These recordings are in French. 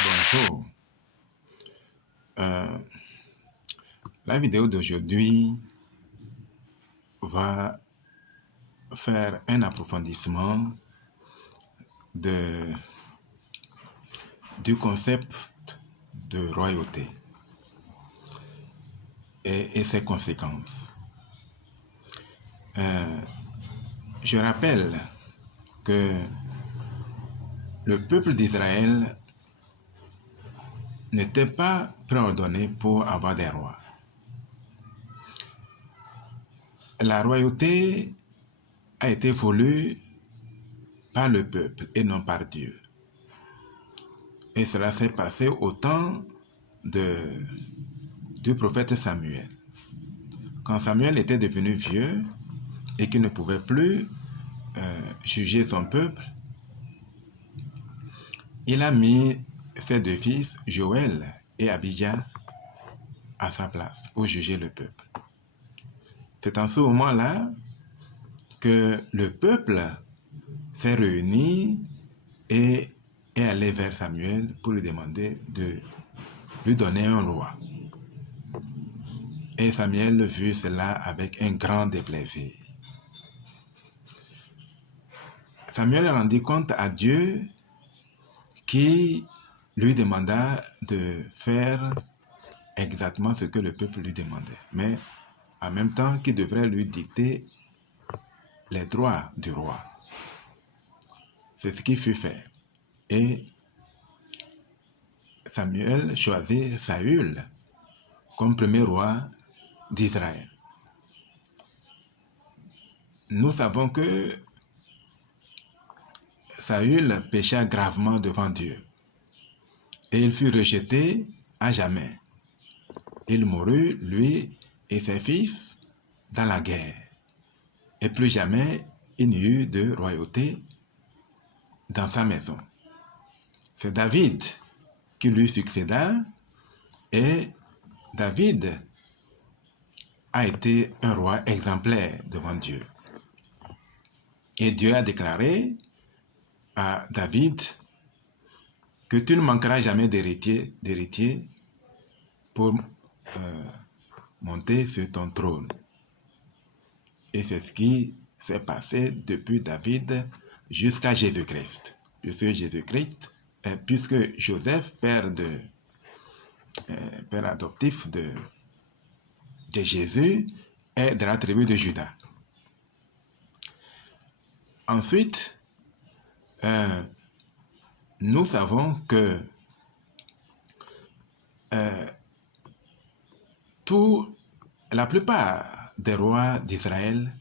Bonjour. Euh, la vidéo d'aujourd'hui va faire un approfondissement de, du concept de royauté et ses conséquences. Je rappelle que le peuple d'Israël n'était pas préordonné pour avoir des rois. La royauté a été voulue par le peuple et non par Dieu. Et cela s'est passé au temps du prophète Samuel. Quand Samuel était devenu vieux et qu'il ne pouvait plus juger son peuple, il a mis ses deux fils, Joël et Abijah, à sa place pour juger le peuple. C'est en ce moment-là que le peuple s'est réuni et est allé vers Samuel pour lui demander de lui donner un roi. Et Samuel vit cela avec un grand déplaisir. Samuel rendit compte à Dieu qui lui demanda de faire exactement ce que le peuple lui demandait, mais en même temps qu'il devrait lui dicter les droits du roi. C'est ce qui fut fait. Et Samuel choisit Saül comme premier roi d'Israël. Nous savons que Saül pécha gravement devant Dieu et il fut rejeté à jamais. Il mourut, lui et ses fils, dans la guerre. Et plus jamais il n'y eut de royauté dans sa maison. C'est David qui lui succéda et David a été un roi exemplaire devant Dieu. Et Dieu a déclaré à David que tu ne manqueras jamais d'héritier pour monter sur ton trône. Et c'est ce qui s'est passé depuis David jusqu'à Jésus-Christ. Puisque Joseph, père adoptif de Jésus, est de la tribu de Juda. Ensuite, nous savons que la plupart des rois d'Israël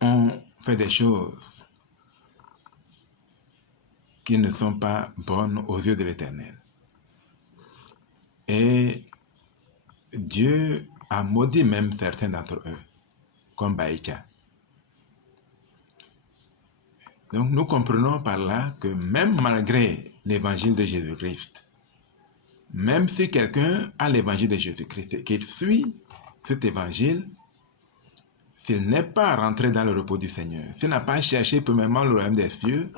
ont fait des choses qui ne sont pas bonnes aux yeux de l'Éternel. Et Dieu a maudit même certains d'entre eux, comme Baïcha. Donc nous comprenons par là que même malgré l'évangile de Jésus-Christ, même si quelqu'un a l'évangile de Jésus-Christ et qu'il suit cet évangile, s'il n'est pas rentré dans le repos du Seigneur, s'il n'a pas cherché premièrement le royaume des cieux,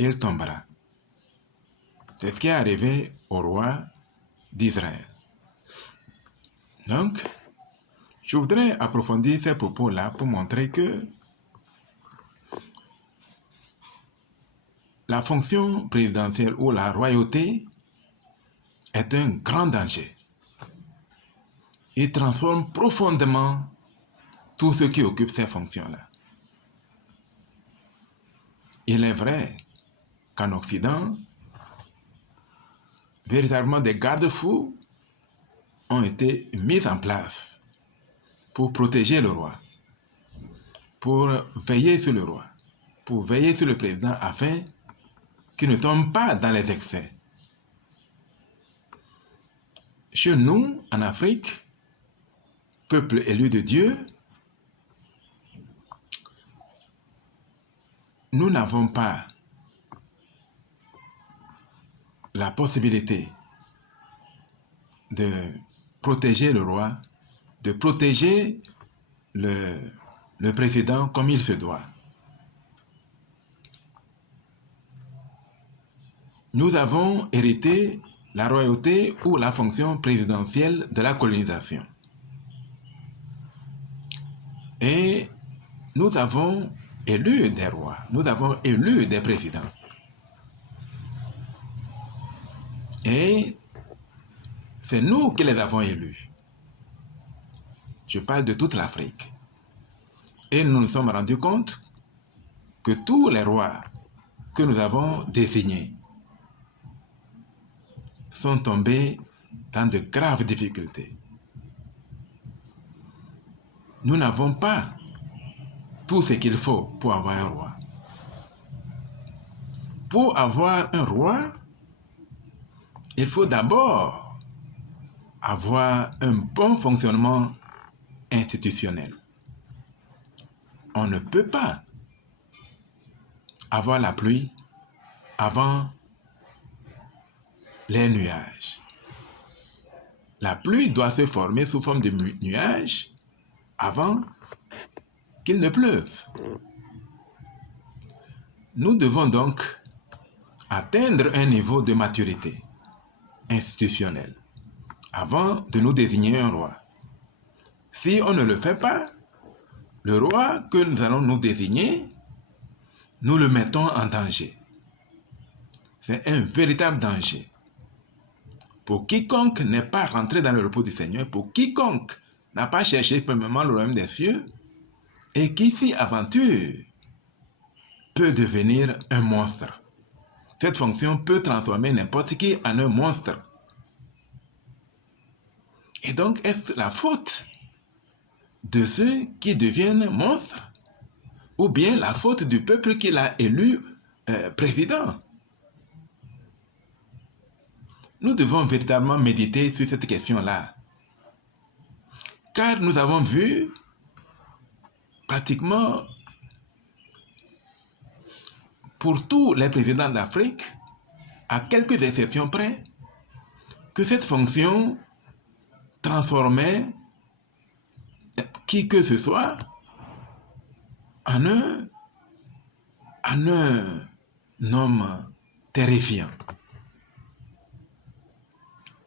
il tombera. C'est ce qui est arrivé au roi d'Israël. Donc, je voudrais approfondir ces propos-là pour montrer que la fonction présidentielle ou la royauté est un grand danger. Il transforme profondément tous ceux qui occupent ces fonctions-là. Il est vrai qu'en Occident, véritablement des garde-fous ont été mis en place pour protéger le roi, pour veiller sur le roi, pour veiller sur le président afin qu'il ne tombe pas dans les excès. Chez nous, en Afrique, peuple élu de Dieu, nous n'avons pas la possibilité de protéger le roi, de protéger le président comme il se doit. nous avons hérité la royauté ou la fonction présidentielle de la colonisation. Et nous avons élu des rois, nous avons élu des présidents. Et c'est nous qui les avons élus. Je parle de toute l'Afrique. Et nous nous sommes rendus compte que tous les rois que nous avons désignés sont tombés dans de graves difficultés. Nous n'avons pas tout ce qu'il faut pour avoir un roi. Pour avoir un roi, il faut d'abord avoir un bon fonctionnement institutionnel. On ne peut pas avoir la pluie avant les nuages. La pluie doit se former sous forme de nuages avant qu'il ne pleuve. Nous devons donc atteindre un niveau de maturité institutionnelle avant de nous désigner un roi. Si on ne le fait pas, le roi que nous allons nous désigner, nous le mettons en danger. C'est un véritable danger. Pour quiconque n'est pas rentré dans le repos du Seigneur, pour quiconque n'a pas cherché premièrement le royaume des cieux, et qui s'y aventure, peut devenir un monstre. Cette fonction peut transformer n'importe qui en un monstre. Et donc, est-ce la faute de ceux qui deviennent monstres ou bien la faute du peuple qui l'a élu président? Nous devons véritablement méditer sur cette question-là. Car nous avons vu pratiquement pour tous les présidents d'Afrique, à quelques exceptions près, que cette fonction transformait qui que ce soit en un homme terrifiant.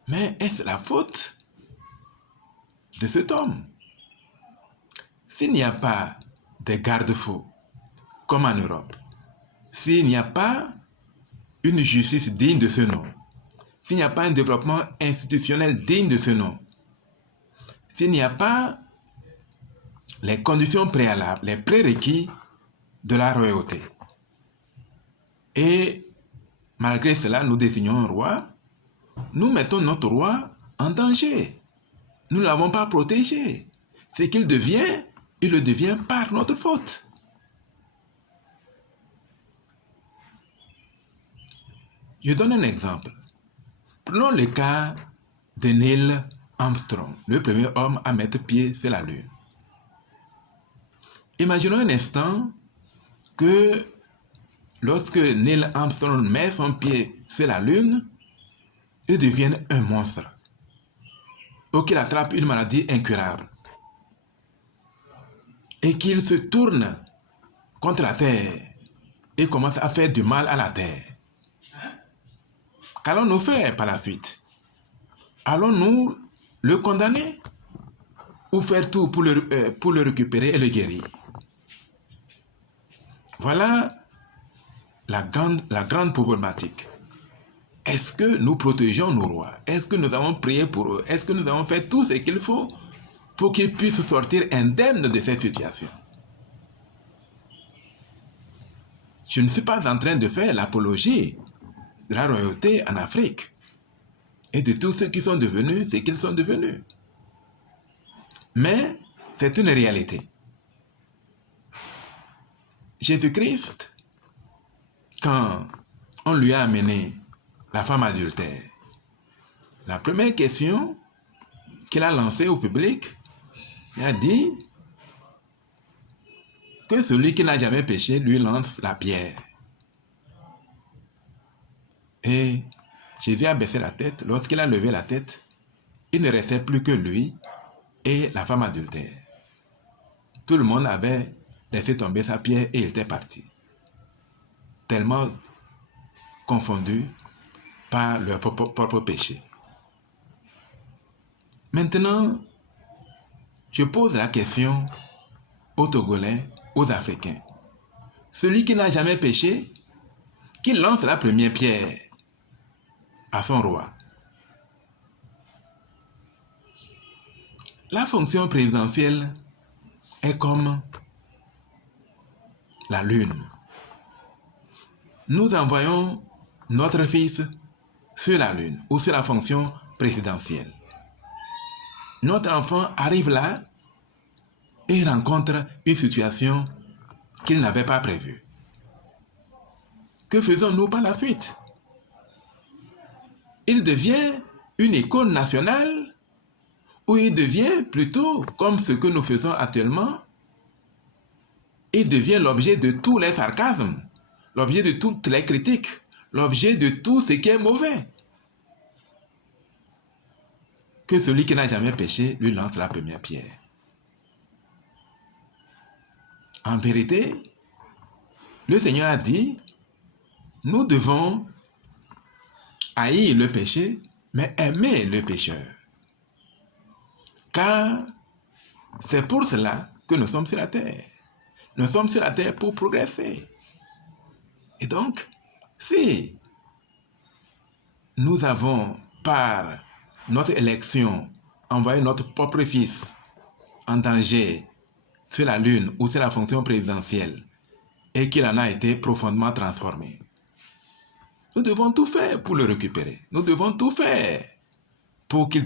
Mais est-ce la faute de cet homme? S'il n'y a pas de garde-fous, comme en Europe, s'il n'y a pas une justice digne de ce nom, s'il n'y a pas un développement institutionnel digne de ce nom, s'il n'y a pas les conditions préalables, les prérequis de la royauté, et malgré cela, nous désignons un roi, nous mettons notre roi en danger. Nous ne l'avons pas protégé. Ce qu'il devient, il le devient par notre faute. Je donne un exemple. Prenons le cas de Neil Armstrong, le premier homme à mettre pied sur la Lune. Imaginons un instant que lorsque Neil Armstrong met son pied sur la Lune, il devienne un monstre ou qu'il attrape une maladie incurable et qu'il se tourne contre la Terre et commence à faire du mal à la Terre. Qu'allons-nous faire par la suite? Allons-nous le condamner ou faire tout pour le récupérer et le guérir? Voilà la grande problématique. Est-ce que nous protégeons nos rois? Est-ce que nous avons prié pour eux? Est-ce que nous avons fait tout ce qu'il faut pour qu'ils puissent sortir indemnes de cette situation? Je ne suis pas en train de faire l'apologie de la royauté en Afrique et de tous ceux qui sont devenus ce qu'ils sont devenus. Mais c'est une réalité. Jésus-Christ, quand on lui a amené la femme adultère, la première question qu'il a lancée au public, il a dit que celui qui n'a jamais péché lui lance la pierre. Et Jésus a baissé la tête. Lorsqu'il a levé la tête, il ne restait plus que lui et la femme adultère. Tout le monde avait laissé tomber sa pierre et il était parti. Tellement confondu par leur propre péché. Maintenant, je pose la question aux Togolais, aux Africains. Celui qui n'a jamais péché, qui lance la première pierre à son roi. La fonction présidentielle est comme la lune. Nous envoyons notre fils sur la lune ou sur la fonction présidentielle. Notre enfant arrive là et rencontre une situation qu'il n'avait pas prévue. Que faisons-nous par la suite? Il devient une icône nationale ou il devient plutôt, comme ce que nous faisons actuellement, il devient l'objet de tous les sarcasmes, l'objet de toutes les critiques, l'objet de tout ce qui est mauvais. Que celui qui n'a jamais péché lui lance la première pierre. En vérité, le Seigneur a dit, nous devons haïr le péché, mais aimer le pécheur. Car c'est pour cela que nous sommes sur la terre. Nous sommes sur la terre pour progresser. Et donc, si nous avons, par notre élection, envoyé notre propre fils en danger sur la lune ou sur la fonction présidentielle et qu'il en a été profondément transformé, nous devons tout faire pour le récupérer. Nous devons tout faire pour qu'il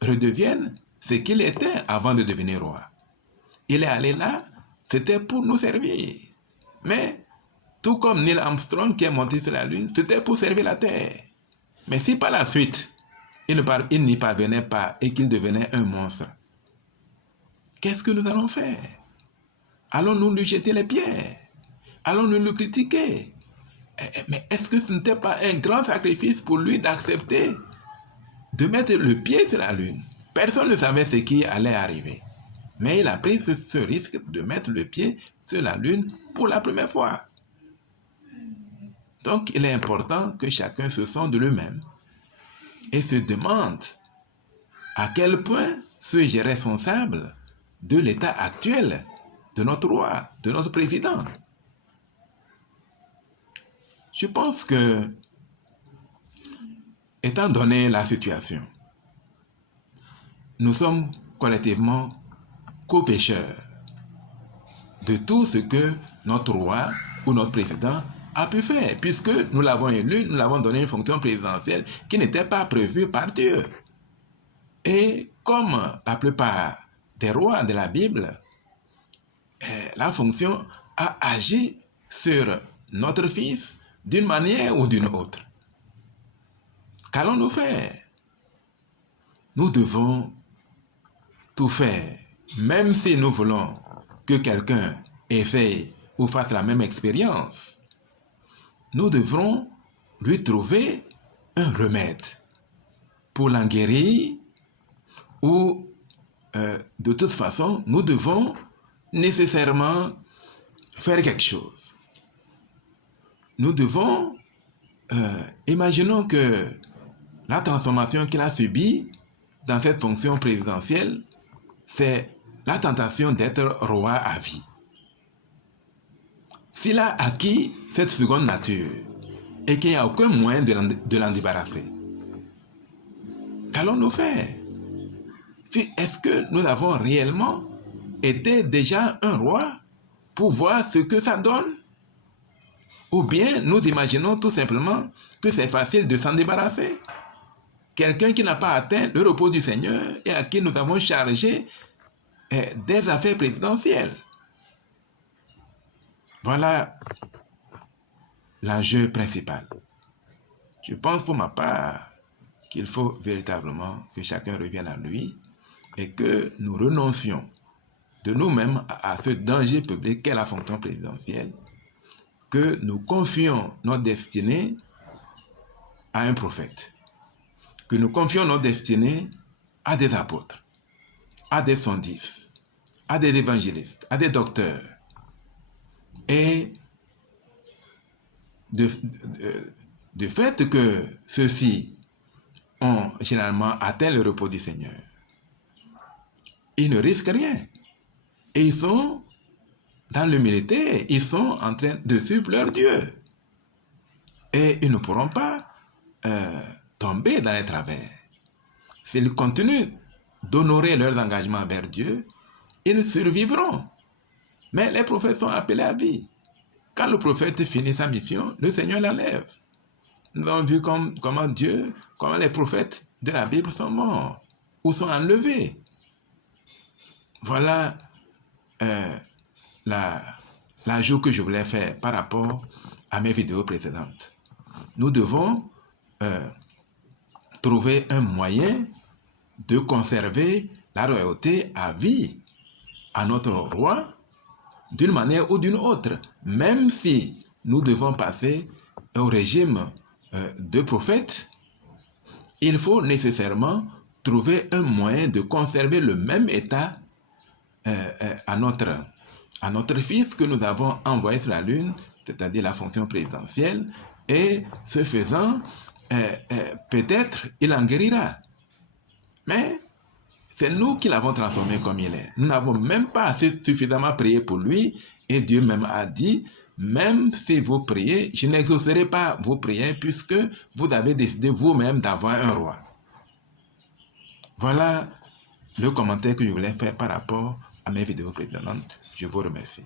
redevienne ce qu'il était avant de devenir roi. Il est allé là, c'était pour nous servir. Mais, tout comme Neil Armstrong qui est monté sur la Lune, c'était pour servir la Terre. Mais si par la suite, il n'y parvenait pas et qu'il devenait un monstre, qu'est-ce que nous allons faire? Allons-nous lui jeter les pierres? Allons-nous le critiquer? Mais est-ce que ce n'était pas un grand sacrifice pour lui d'accepter de mettre le pied sur la Lune? Personne ne savait ce qui allait arriver. Mais il a pris ce risque de mettre le pied sur la Lune pour la première fois. Donc, il est important que chacun se sonde de lui-même et se demande à quel point suis-je responsable de l'état actuel de notre roi, de notre président. Je pense que, étant donné la situation, nous sommes collectivement co-pécheurs de tout ce que notre roi ou notre président a pu faire, puisque nous l'avons élu, nous l'avons donné une fonction présidentielle qui n'était pas prévue par Dieu. Et comme la plupart des rois de la Bible, la fonction a agi sur notre fils d'une manière ou d'une autre. Qu'allons-nous faire? Nous devons tout faire, même si nous voulons que quelqu'un ait fait ou fasse la même expérience. Nous devrons lui trouver un remède pour l'en guérir ou de toute façon, nous devons nécessairement faire quelque chose. Nous devons, imaginons que la transformation qu'il a subie dans cette fonction présidentielle, c'est la tentation d'être roi à vie. S'il a acquis cette seconde nature et qu'il n'y a aucun moyen de l'en débarrasser, qu'allons-nous faire? Est-ce que nous avons réellement été déjà un roi pour voir ce que ça donne? Ou bien nous imaginons tout simplement que c'est facile de s'en débarrasser? Quelqu'un qui n'a pas atteint le repos du Seigneur et à qui nous avons chargé des affaires présidentielles. Voilà l'enjeu principal. Je pense pour ma part qu'il faut véritablement que chacun revienne à lui et que nous renoncions de nous-mêmes à ce danger public qu'est la fonction présidentielle, que nous confions notre destinée à un prophète, que nous confions notre destinée à des apôtres, à des sondistes, à des évangélistes, à des docteurs, et du fait que ceux-ci ont généralement atteint le repos du Seigneur, ils ne risquent rien. Et ils sont dans l'humilité, ils sont en train de suivre leur Dieu. Et ils ne pourront pas tomber dans les travers. S'ils continuent d'honorer leurs engagements vers Dieu, ils survivront. Mais les prophètes sont appelés à vie. Quand le prophète finit sa mission, le Seigneur l'enlève. Nous avons vu comment les prophètes de la Bible sont morts ou sont enlevés. Voilà l'ajout que je voulais faire par rapport à mes vidéos précédentes. Nous devons trouver un moyen de conserver la royauté à vie à notre roi d'une manière ou d'une autre, même si nous devons passer au régime de prophètes, il faut nécessairement trouver un moyen de conserver le même état à notre fils que nous avons envoyé sur la lune, c'est-à-dire la fonction présidentielle, et ce faisant, peut-être il en guérira. Mais c'est nous qui l'avons transformé comme il est. Nous n'avons même pas suffisamment prié pour lui, et Dieu même a dit, même si vous priez, je n'exaucerai pas vos prières puisque vous avez décidé vous-même d'avoir un roi. Voilà le commentaire que je voulais faire par rapport à mes vidéos précédentes. Je vous remercie.